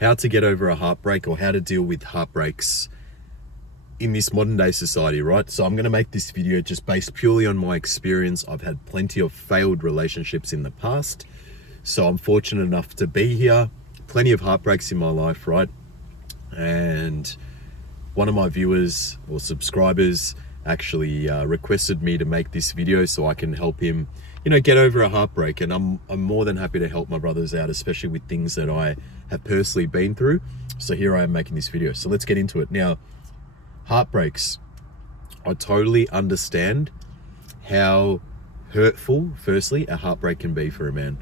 how to get over a heartbreak or how to deal with heartbreaks in this modern day society, right? So I'm going to make this video just based purely on my experience. I've had plenty of failed relationships in the past, so I'm fortunate enough to be here. Plenty of heartbreaks in my life, right? And one of my viewers or subscribers actually requested me to make this video so I can help him, get over a heartbreak. And I'm more than happy to help my brothers out, especially with things that I have personally been through. So here I am making this video. So let's get into it. Now, heartbreaks. I totally understand how hurtful, firstly, a heartbreak can be for a man.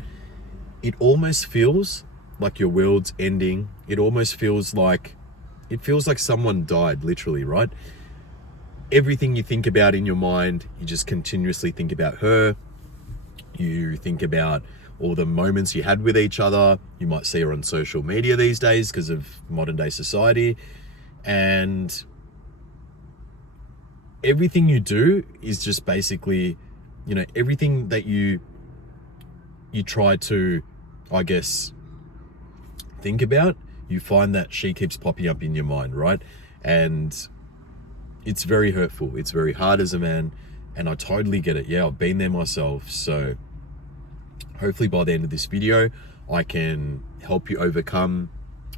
It almost feels like your world's ending. It almost feels like someone died, literally, right? Everything you think about in your mind, you just continuously think about her. You think about all the moments you had with each other. You might see her on social media these days because of modern day society. And everything you do is just basically, everything that you try to, I guess, think about, you find that she keeps popping up in your mind, right? And it's very hurtful. It's very hard as a man, and I totally get it. Yeah, I've been there myself. So hopefully by the end of this video, I can help you overcome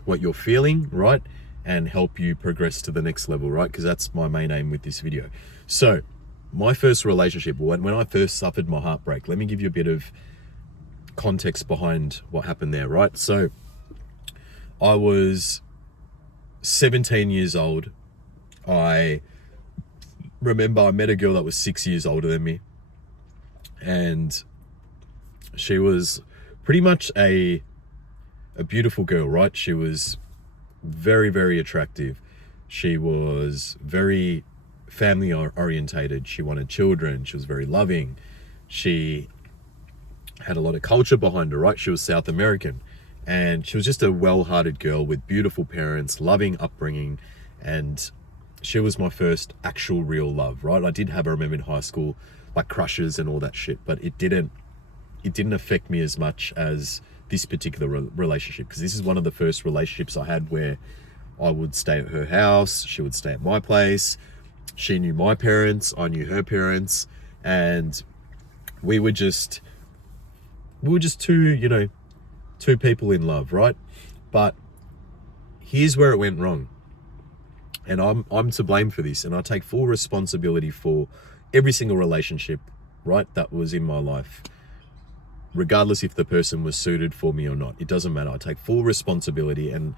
what you're feeling, right? And help you progress to the next level, right? Because that's my main aim with this video. So my first relationship, when I first suffered my heartbreak, let me give you a bit of context behind what happened there, right? So I was 17 years old. I remember I met a girl that was 6 years older than me, and she was pretty much a beautiful girl, right? She was very, very attractive. She was very family orientated. She wanted children. She was very loving. She had a lot of culture behind her, right? She was South American, and she was just a well-hearted girl with beautiful parents, loving upbringing. And she was my first actual real love, right? I did have her, I remember, in high school, like crushes and all that shit, but it didn't affect me as much as this particular relationship, because this is one of the first relationships I had where I would stay at her house, she would stay at my place, she knew my parents, I knew her parents, and we were just two people in love, right? But here's where it went wrong, and I'm to blame for this, and I take full responsibility for every single relationship, right, that was in my life. Regardless if the person was suited for me or not, it doesn't matter. I take full responsibility, and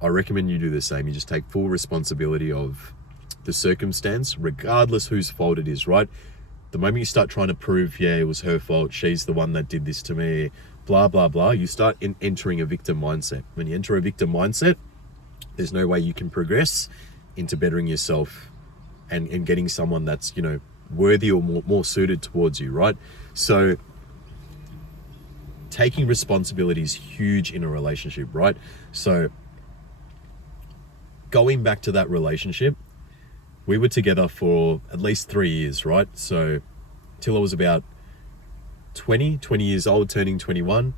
I recommend you do the same. You just take full responsibility of the circumstance, regardless whose fault it is, right? The moment you start trying to prove, yeah, it was her fault, she's the one that did this to me, blah, blah, blah, you start entering a victim mindset. When you enter a victim mindset, there's no way you can progress into bettering yourself and getting someone that's, worthy or more suited towards you, right? So taking responsibility is huge in a relationship, right? So going back to that relationship, we were together for at least 3 years, right? So till I was about 20 years old, turning 21,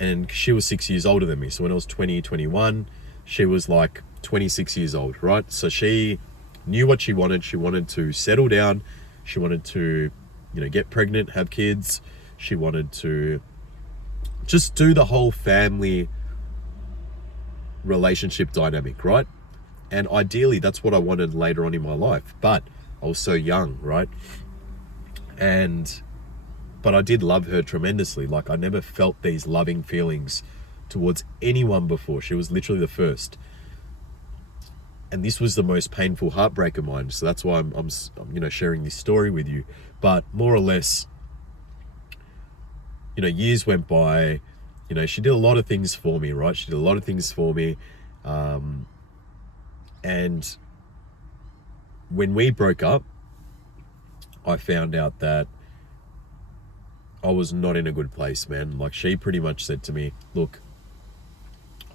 and she was 6 years older than me. So when I was 21, she was like 26 years old, right? So she knew what she wanted. She wanted to settle down. She wanted to, get pregnant, have kids. She wanted to just do the whole family relationship dynamic, right? And ideally, that's what I wanted later on in my life. But I was so young, right? But I did love her tremendously. Like, I never felt these loving feelings towards anyone before. She was literally the first. And this was the most painful heartbreak of mine. So that's why I'm sharing this story with you. But more or less, years went by. She did a lot of things for me, right? She did a lot of things for me. And when we broke up, I found out that I was not in a good place, man. Like, she pretty much said to me, look,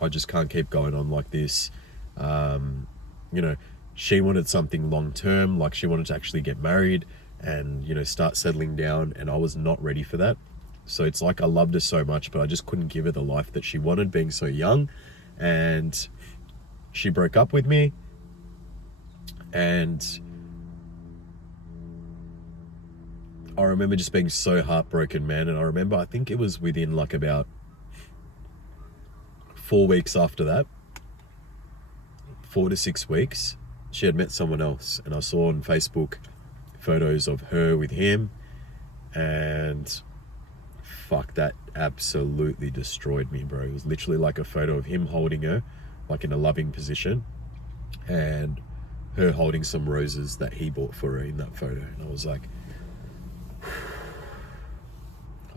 I just can't keep going on like this. She wanted something long term, like she wanted to actually get married and, start settling down, and I was not ready for that. So it's like I loved her so much, but I just couldn't give her the life that she wanted, being so young. and she broke up with me. And I remember just being so heartbroken, man. And I remember, I think it was within like about 4 weeks after that, 4 to 6 weeks, she had met someone else. And I saw on Facebook photos of her with him, and fuck, that absolutely destroyed me, bro. It was literally like a photo of him holding her, like in a loving position, and her holding some roses that he bought for her in that photo. And I was like,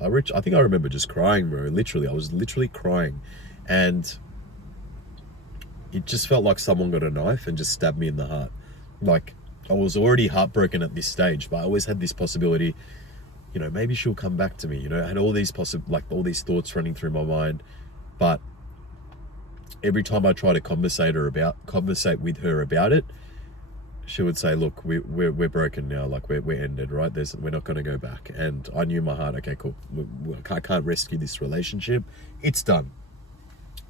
I think I remember just crying, bro. Literally, I was literally crying. And it just felt like someone got a knife and just stabbed me in the heart. Like, I was already heartbroken at this stage, but I always had this possibility, you know, maybe she'll come back to me. You know, I had all these all these thoughts running through my mind. But every time I try to conversate with her about it, she would say, look, we're broken now. Like, we're ended, right? We're not going to go back. And I knew in my heart, okay, cool. I can't rescue this relationship. It's done.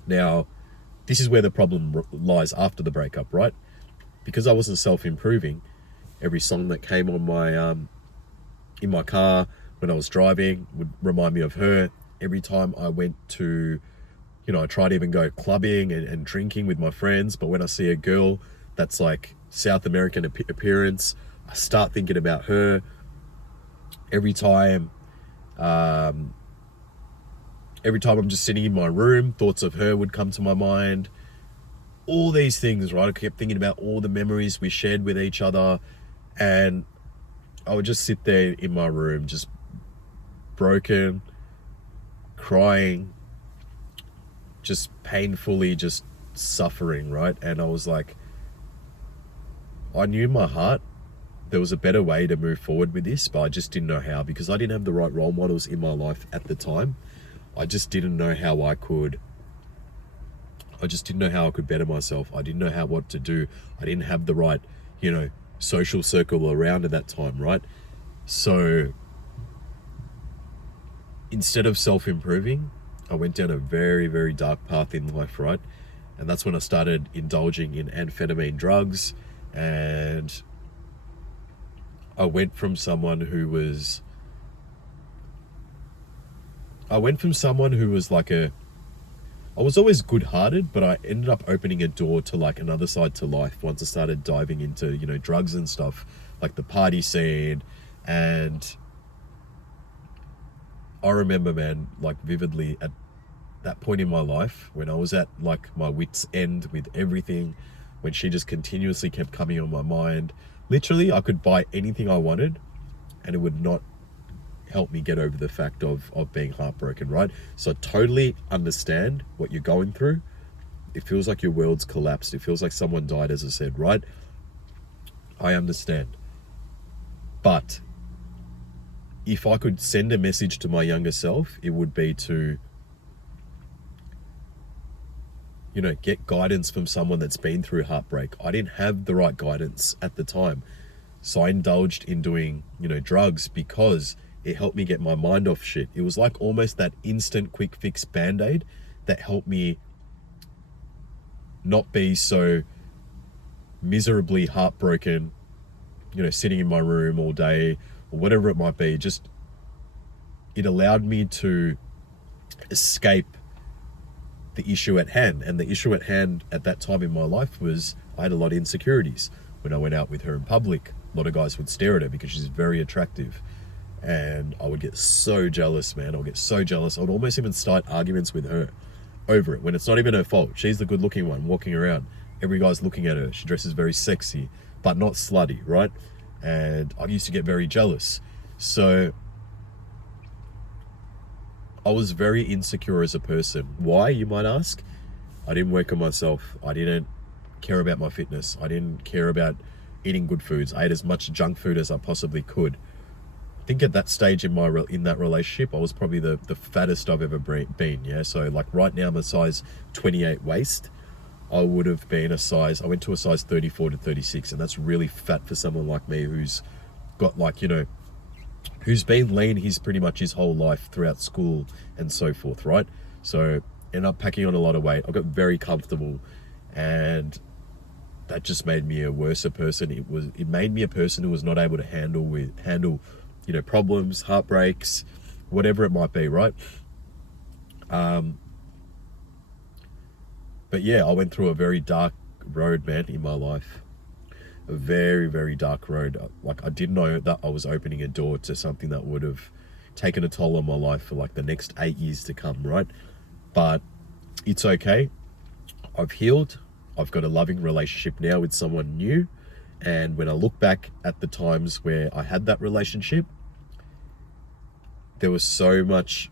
Now, this is where the problem lies after the breakup, right? Because I wasn't self-improving, every song that came on my in my car when I was driving would remind me of her. Every time I went to, you know, I tried to even go clubbing and drinking with my friends, but when I see a girl that's like South American appearance, I start thinking about her. Every time I'm just sitting in my room, thoughts of her would come to my mind. All these things, right? I kept thinking about all the memories we shared with each other, and I would just sit there in my room, just broken, crying, just painfully, just suffering, right? And I was like, I knew in my heart there was a better way to move forward with this, but I just didn't know how, because I didn't have the right role models in my life at the time. I just didn't know how I could better myself. I didn't know what to do. I didn't have the right, you know, social circle around at that time, right? So instead of self-improving, I went down a very, very dark path in life, right? And that's when I started indulging in amphetamine drugs. And I went from someone who was like I was always good-hearted, but I ended up opening a door to like another side to life once I started diving into, you know, drugs and stuff, like the party scene. And I remember, man, like vividly at that point in my life when I was at like my wit's end with everything, when she just continuously kept coming on my mind. Literally, I could buy anything I wanted and it would not help me get over the fact of being heartbroken, right? So I totally understand what you're going through. It feels like your world's collapsed. It feels like someone died, as I said, right? I understand. But if I could send a message to my younger self, it would be to, you know, get guidance from someone that's been through heartbreak. I didn't have the right guidance at the time. So I indulged in doing, you know, drugs because it helped me get my mind off shit. It was like almost that instant quick fix Band-Aid that helped me not be so miserably heartbroken, you know, sitting in my room all day or whatever it might be. Just, it allowed me to escape the issue at hand. And the issue at hand at that time in my life was I had a lot of insecurities. When I went out with her in public, a lot of guys would stare at her because she's very attractive. And I would get so jealous, man. I would get so jealous. I would almost even start arguments with her over it when it's not even her fault. She's the good looking one walking around. Every guy's looking at her. She dresses very sexy, but not slutty, right? And I used to get very jealous. So I was very insecure as a person. Why, you might ask? I didn't work on myself. I didn't care about my fitness. I didn't care about eating good foods. I ate as much junk food as I possibly could. I think at that stage in that relationship, I was probably the fattest I've ever been. Yeah, so like right now I'm a size 28 waist. I would have been I went to a size 34 to 36, and that's really fat for someone like me who's got like, you know, who's been lean pretty much his whole life throughout school and so forth, right? So ended up packing on a lot of weight. I got very comfortable, and that just made me a worse person. It made me a person who was not able to handle, you know, problems, heartbreaks, whatever it might be, right? But yeah, I went through a very dark road, man, in my life. A very, very dark road. Like, I didn't know that I was opening a door to something that would have taken a toll on my life for like the next 8 years to come, right? But it's okay. I've healed. I've got a loving relationship now with someone new. And when I look back at the times where I had that relationship, there was so much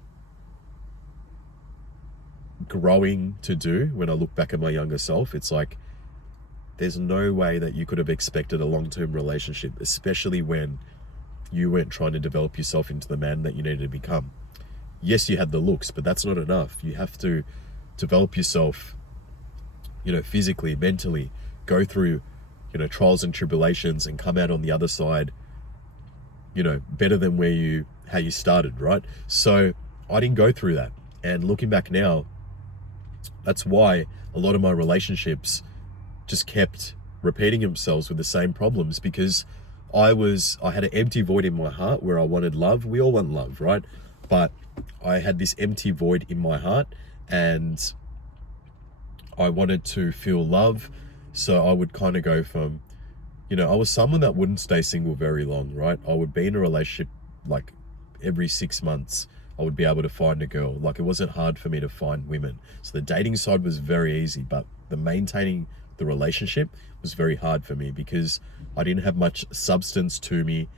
growing to do. When I look back at my younger self, it's like, there's no way that you could have expected a long-term relationship, especially when you weren't trying to develop yourself into the man that you needed to become. Yes, you had the looks, but that's not enough. You have to develop yourself, you know, physically, mentally, go through, you know, trials and tribulations, and come out on the other side, you know, better than how you started, right? So I didn't go through that. And looking back now, that's why a lot of my relationships just kept repeating themselves with the same problems, because I had an empty void in my heart where I wanted love. We all want love, right? But I had this empty void in my heart, and I wanted to feel love. So I would kind of go from, you know, I was someone that wouldn't stay single very long, right? I would be in a relationship like every 6 months. I would be able to find a girl. Like, it wasn't hard for me to find women. So the dating side was very easy, but the maintaining the relationship was very hard for me, because I didn't have much substance to me.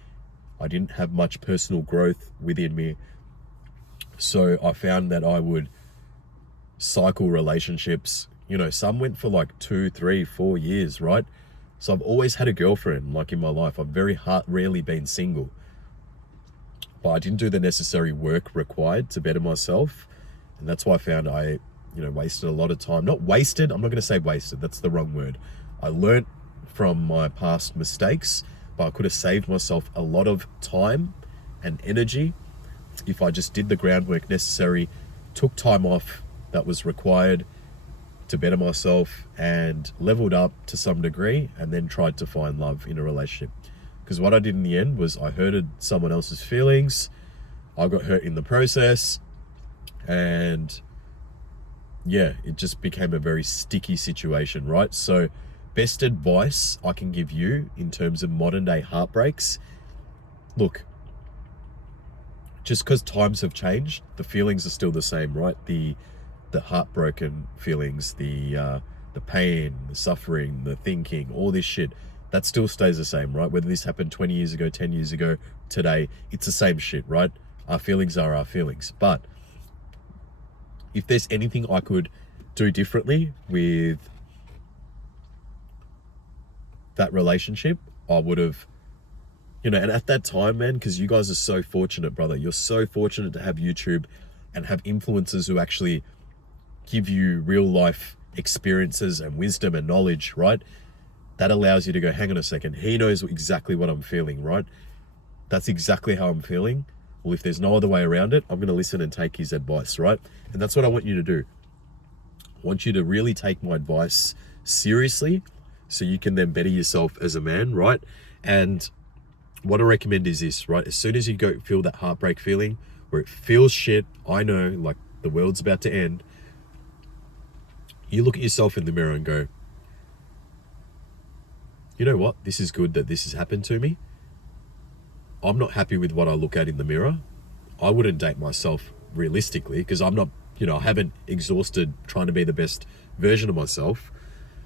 I didn't have much personal growth within me. So I found that I would cycle relationships. You know, some went for like 2, 3, 4 years, right? So I've always had a girlfriend, like, in my life. I've rarely been single. But I didn't do the necessary work required to better myself. And that's why I found I, you know, wasted a lot of time. Not wasted, I'm not going to say wasted, that's the wrong word. I learnt from my past mistakes, but I could have saved myself a lot of time and energy if I just did the groundwork necessary, took time off that was required to better myself, and leveled up to some degree, and then tried to find love in a relationship. Because what I did in the end was I hurted someone else's feelings. I got hurt in the process, and yeah, it just became a very sticky situation, right? So best advice I can give you in terms of modern day heartbreaks, look, just because times have changed, the feelings are still the same, right? The heartbroken feelings, the pain, the suffering, the thinking, all this shit, that still stays the same, right? Whether this happened 20 years ago, 10 years ago, today, it's the same shit, right? Our feelings are our feelings. But if there's anything I could do differently with that relationship, I would have, you know, and at that time, man, because you guys are so fortunate, brother. You're so fortunate to have YouTube and have influencers who actually give you real life experiences and wisdom and knowledge, right? That allows you to go, hang on a second, he knows exactly what I'm feeling, right? That's exactly how I'm feeling. Well, if there's no other way around it, I'm going to listen and take his advice, right? And that's what I want you to do. I want you to really take my advice seriously, so you can then better yourself as a man, right? And what I recommend is this, right? As soon as you go feel that heartbreak feeling where it feels shit, I know, like the world's about to end, you look at yourself in the mirror and go, you know what? This is good that this has happened to me. I'm not happy with what I look at in the mirror. I wouldn't date myself realistically, because I'm not, you know, I haven't exhausted trying to be the best version of myself.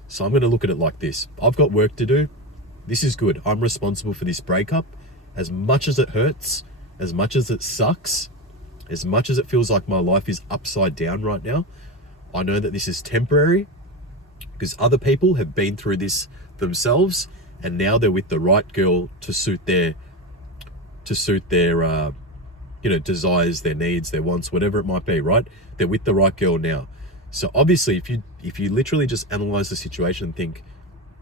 So I'm going to look at it like this. I've got work to do. This is good. I'm responsible for this breakup. As much as it hurts, as much as it sucks, as much as it feels like my life is upside down right now, I know that this is temporary, because other people have been through this themselves, and now they're with the right girl to suit their you know, desires, their needs, their wants, whatever it might be, right? They're with the right girl now. So obviously, if you literally just analyze the situation and think,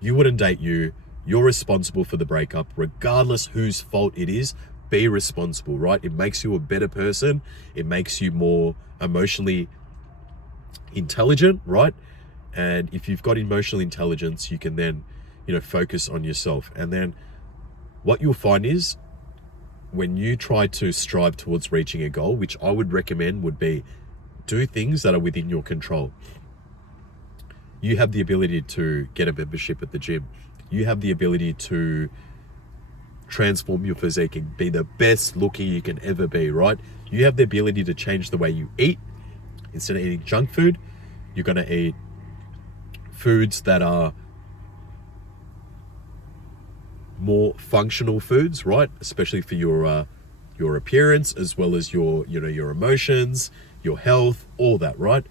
you wouldn't date you, you're responsible for the breakup, regardless whose fault it is, be responsible, right? It makes you a better person. It makes you more emotionally intelligent, right? And if you've got emotional intelligence, you can then, focus on yourself. And then what you'll find is when you try to strive towards reaching a goal, which I would recommend would be do things that are within your control. You have the ability to get a membership at the gym. You have the ability to transform your physique and be the best looking you can ever be, right? You have the ability to change the way you eat. Instead of eating junk food, you're going to eat foods that are more functional foods, right? Especially for your appearance, as well as your emotions, your health, all that, right?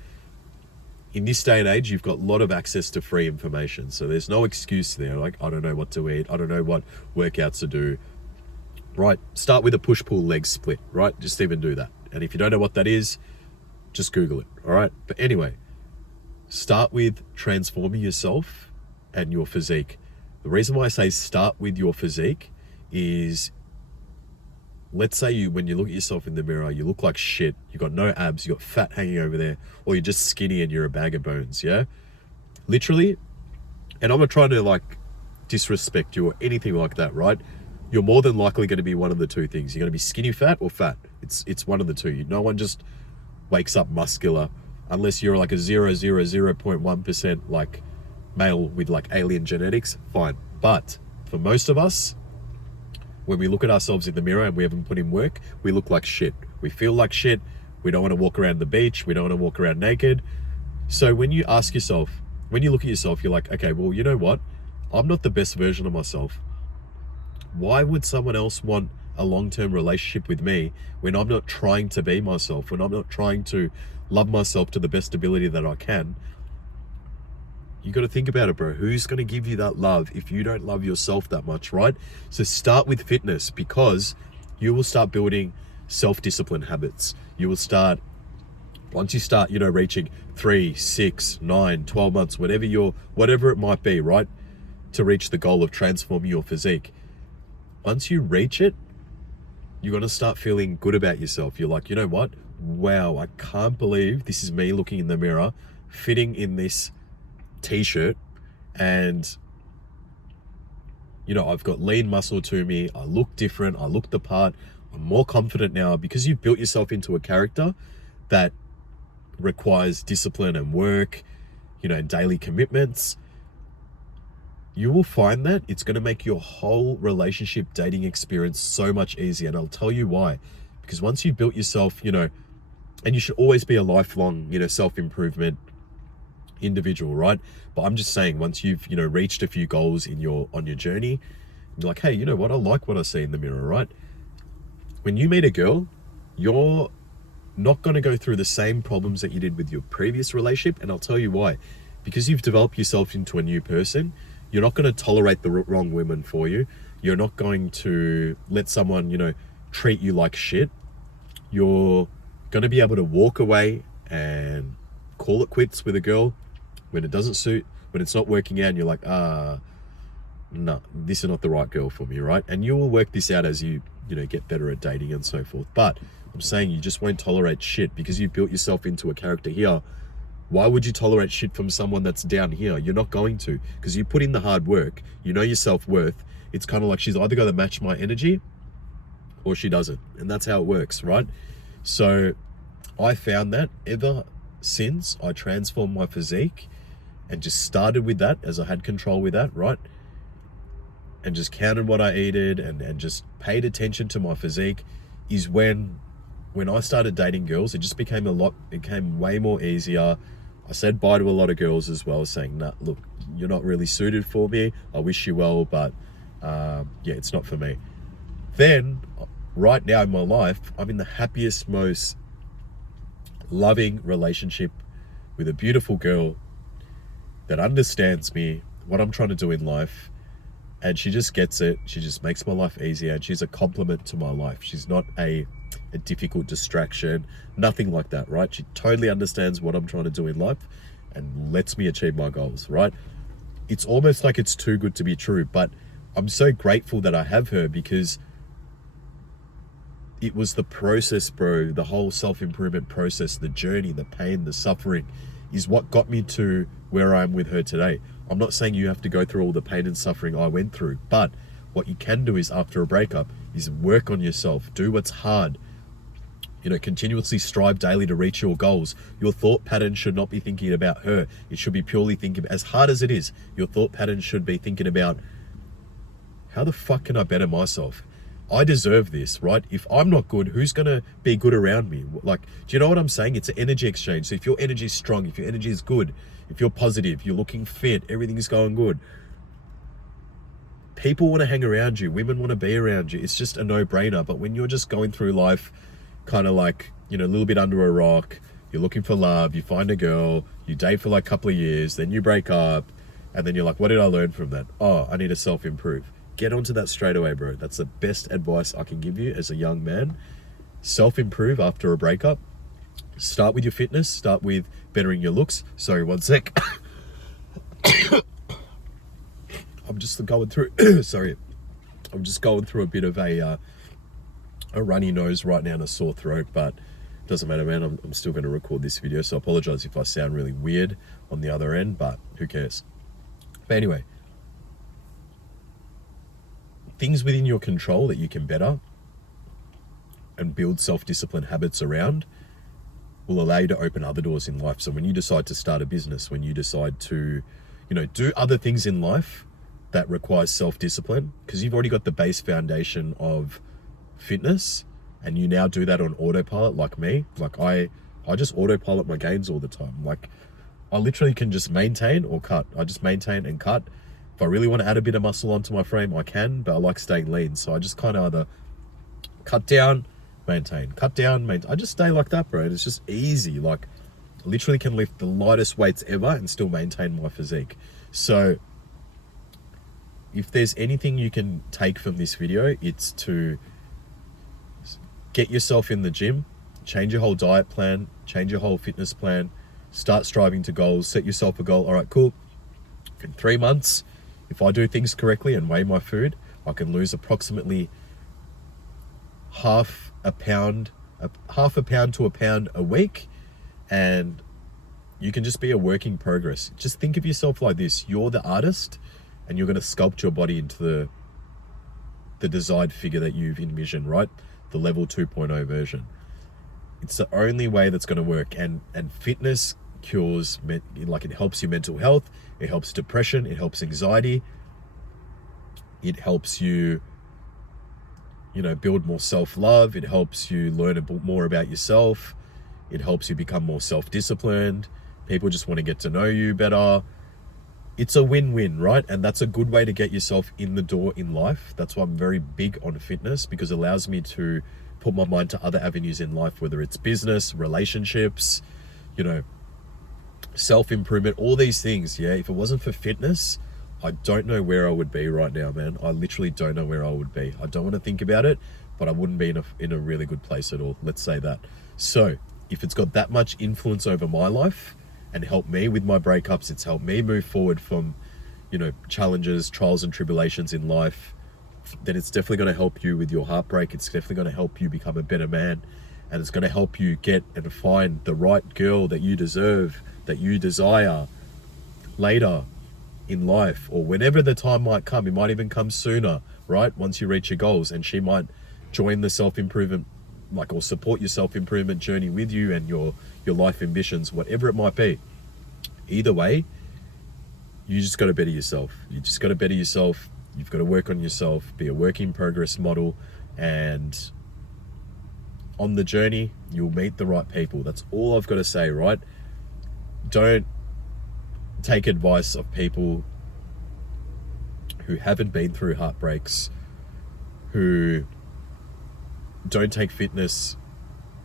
In this day and age, you've got a lot of access to free information. So there's no excuse there. Like, I don't know what to eat. I don't know what workouts to do, right? Start with a push-pull leg split, right? Just even do that. And if you don't know what that is, just Google it, all right? But anyway, start with transforming yourself and your physique. The reason why I say start with your physique is, let's say when you look at yourself in the mirror, you look like shit. You got no abs, you got fat hanging over there, or you're just skinny and you're a bag of bones, yeah? Literally, and I'm not trying to disrespect you or anything like that, right? You're more than likely going to be one of the two things. You're going to be skinny fat or fat. It's one of the two. No one just wakes up muscular unless you're like a 0.1% male with alien genetics, fine. But for most of us, when we look at ourselves in the mirror and we haven't put in work, we look like shit. We feel like shit. We don't want to walk around the beach. We don't want to walk around naked. So when you look at yourself, you're like, okay, well, you know what? I'm not the best version of myself. Why would someone else want a long-term relationship with me when I'm not trying to be myself, when I'm not trying to love myself to the best ability that I can? You got to think about it, bro. Who's going to give you that love if you don't love yourself that much, right? So start with fitness, because you will start building self-discipline habits. You will start, once you start, reaching 3, 6, 9, 12 months, whatever it might be, right? To reach the goal of transforming your physique. Once you reach it, you're going to start feeling good about yourself. You're like, you know what? Wow, I can't believe this is me looking in the mirror, fitting in this t-shirt, and I've got lean muscle to me. I look different. I look the part. I'm more confident now because you've built yourself into a character that requires discipline and work, and daily commitments. You will find that it's going to make your whole relationship dating experience so much easier. And I'll tell you why. Because once you've built yourself, and you should always be a lifelong, self-improvement individual, right? But I'm just saying, once you've reached a few goals on your journey, you're like, hey, you know what, I like what I see in the mirror, right? When you meet a girl, you're not going to go through the same problems that you did with your previous relationship. And I'll tell you why. Because you've developed yourself into a new person, you're not going to tolerate the wrong women for you. You're not going to let someone treat you like shit. You're going to be able to walk away and call it quits with a girl when it doesn't suit, when it's not working out, and you're like, no, this is not the right girl for me, right? And you will work this out as you get better at dating and so forth. But I'm saying you just won't tolerate shit because you've built yourself into a character here. Why would you tolerate shit from someone that's down here? You're not going to, because you put in the hard work. You know your self-worth. It's kind of like she's either going to match my energy or she doesn't. And that's how it works, right? So I found that ever since I transformed my physique and just started with that, as I had control with that, right? And just counted what I ate and just paid attention to my physique, is when I started dating girls, it just became way more easier. I said bye to a lot of girls as well, saying, nah, look, you're not really suited for me. I wish you well, but it's not for me. Then, right now in my life, I'm in the happiest, most loving relationship with a beautiful girl that understands me, what I'm trying to do in life, and she just gets it. She just makes my life easier, and she's a compliment to my life. She's not a difficult distraction, nothing like that, right? She totally understands what I'm trying to do in life and lets me achieve my goals, right? It's almost like it's too good to be true, but I'm so grateful that I have her, because it was the process, bro, the whole self-improvement process, the journey, the pain, the suffering. is what got me to where I am with her today. I'm not saying you have to go through all the pain and suffering I went through, but what you can do is, after a breakup, is work on yourself, do what's hard, continuously strive daily to reach your goals. Your thought pattern should not be thinking about her. It should be purely thinking, as hard as it is, your thought pattern should be thinking about, how the fuck can I better myself? I deserve this, right? If I'm not good, who's going to be good around me? Like, do you know what I'm saying? It's an energy exchange. So if your energy is strong, if your energy is good, if you're positive, you're looking fit, everything's going good, people want to hang around you. Women want to be around you. It's just a no-brainer. But when you're just going through life kind of like, a little bit under a rock, you're looking for love, you find a girl, you date for like a couple of years, then you break up, and then you're like, what did I learn from that? Oh, I need to self-improve. Get onto that straight away, bro. That's the best advice I can give you as a young man. Self-improve after a breakup. Start with your fitness. Start with bettering your looks. Sorry, one sec. I'm just going through, sorry. I'm just going through a bit of a runny nose right now and a sore throat, but it doesn't matter, man. I'm still going to record this video, so I apologize if I sound really weird on the other end, but who cares? But anyway, things within your control that you can better and build self-discipline habits around will allow you to open other doors in life. So when you decide to start a business, when you decide to, do other things in life that requires self-discipline, because you've already got the base foundation of fitness, and you now do that on autopilot like me. Like I just autopilot my gains all the time. Like I literally can just maintain or cut. I just maintain and cut. If I really want to add a bit of muscle onto my frame, I can, but I like staying lean. So I just kind of either cut down, maintain, cut down, maintain. I just stay like that, bro. And it's just easy. Like I literally can lift the lightest weights ever and still maintain my physique. So if there's anything you can take from this video, it's to get yourself in the gym, change your whole diet plan, change your whole fitness plan, start striving to goals, set yourself a goal. All right, cool. In 3 months, if I do things correctly and weigh my food, I can lose approximately half a pound to a pound a week, and you can just be a work in progress. Just think of yourself like this. You're the artist, and you're going to sculpt your body into the desired figure that you've envisioned, right? The level 2.0 version. It's the only way that's going to work. And fitness cures, like it helps your mental health, it helps depression, it helps anxiety, it helps you, build more self-love, it helps you learn a bit more about yourself, it helps you become more self-disciplined, people just want to get to know you better. It's a win-win, right? And that's a good way to get yourself in the door in life. That's why I'm very big on fitness, because it allows me to put my mind to other avenues in life, whether it's business, relationships, self-improvement, all these things. Yeah, if it wasn't for fitness, I don't know where I would be right now, man. I literally don't know where I would be. I don't want to think about it, but I wouldn't be in a really good place at all. Let's say that. So if it's got that much influence over my life and helped me with my breakups, it's helped me move forward from, challenges, trials and tribulations in life, then it's definitely going to help you with your heartbreak. It's definitely going to help you become a better man, and it's going to help you get and find the right girl that you deserve, that you desire later in life, or whenever the time might come. It might even come sooner, right? Once you reach your goals, and she might join the self-improvement, or support your self-improvement journey with you and your life ambitions, whatever it might be. Either way, you just got to better yourself. You just got to better yourself. You've got to work on yourself, be a work in progress model, and on the journey, you'll meet the right people. That's all I've got to say, right? Don't take advice of people who haven't been through heartbreaks, who don't take fitness,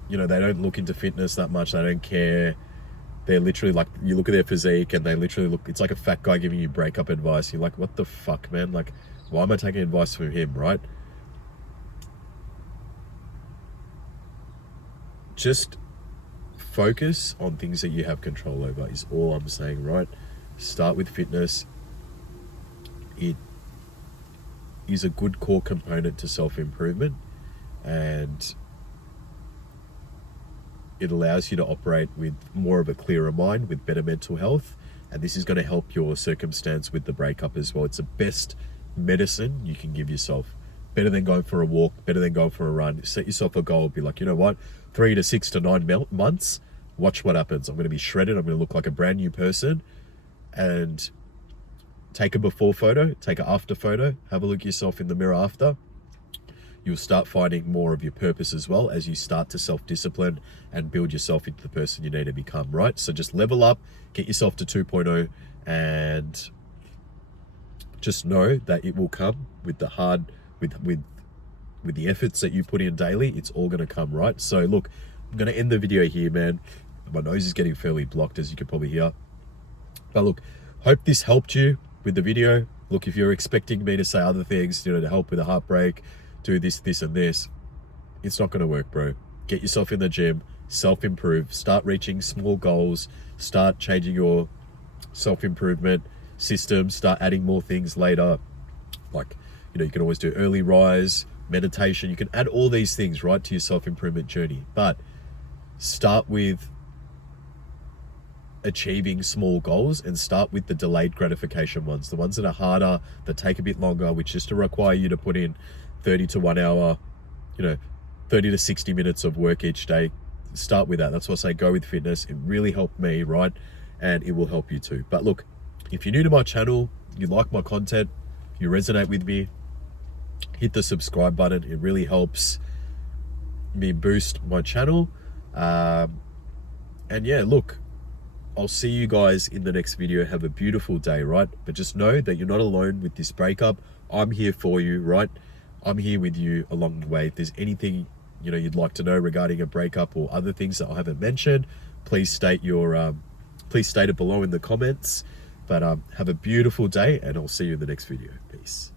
they don't look into fitness that much, they don't care. They're literally like, you look at their physique and they literally look, it's like a fat guy giving you breakup advice. You're like, what the fuck, man? Like, why am I taking advice from him, right? Just focus on things that you have control over is all I'm saying, right? Start with fitness. It is a good core component to self-improvement, and it allows you to operate with more of a clearer mind, with better mental health. And this is going to help your circumstance with the breakup as well. It's the best medicine you can give yourself. Better than going for a walk, better than going for a run. Set yourself a goal. Be like, you know what? 3 to 6 to 9 months, watch what happens. I'm going to be shredded. I'm going to look like a brand new person. And take a before photo, take an after photo. Have a look at yourself in the mirror after. You'll start finding more of your purpose as well as you start to self-discipline and build yourself into the person you need to become, right? So just level up, get yourself to 2.0, and just know that it will come with the hard, with the efforts that you put in daily. It's all going to come, right? So look, I'm going to end the video here, man. My nose is getting fairly blocked, as you can probably hear. But look, hope this helped you with the video. Look, if you're expecting me to say other things, you know, to help with a heartbreak, do this, and this, it's not going to work, bro. Get yourself in the gym, self-improve, start reaching small goals, start changing your self-improvement system, start adding more things later. Like, you know, you can always do early rise, meditation. You can add all these things, right, to your self-improvement journey. But start with achieving small goals and start with the delayed gratification ones, the ones that are harder, that take a bit longer, which is to require you to put in 30 to 1 hour, you know, 30 to 60 minutes of work each day. Start with that. That's why I say go with fitness. It really helped me, right? And it will help you too. But look, if you're new to my channel, you like my content, you resonate with me, hit the subscribe button. It really helps me boost my channel. And yeah, look, I'll see you guys in the next video. Have a beautiful day, right? But just know that you're not alone with this breakup. I'm here for you, right? I'm here with you along the way. If there's anything, you know, you'd like to know regarding a breakup or other things that I haven't mentioned, please state it below in the comments. But have a beautiful day, and I'll see you in the next video. Peace.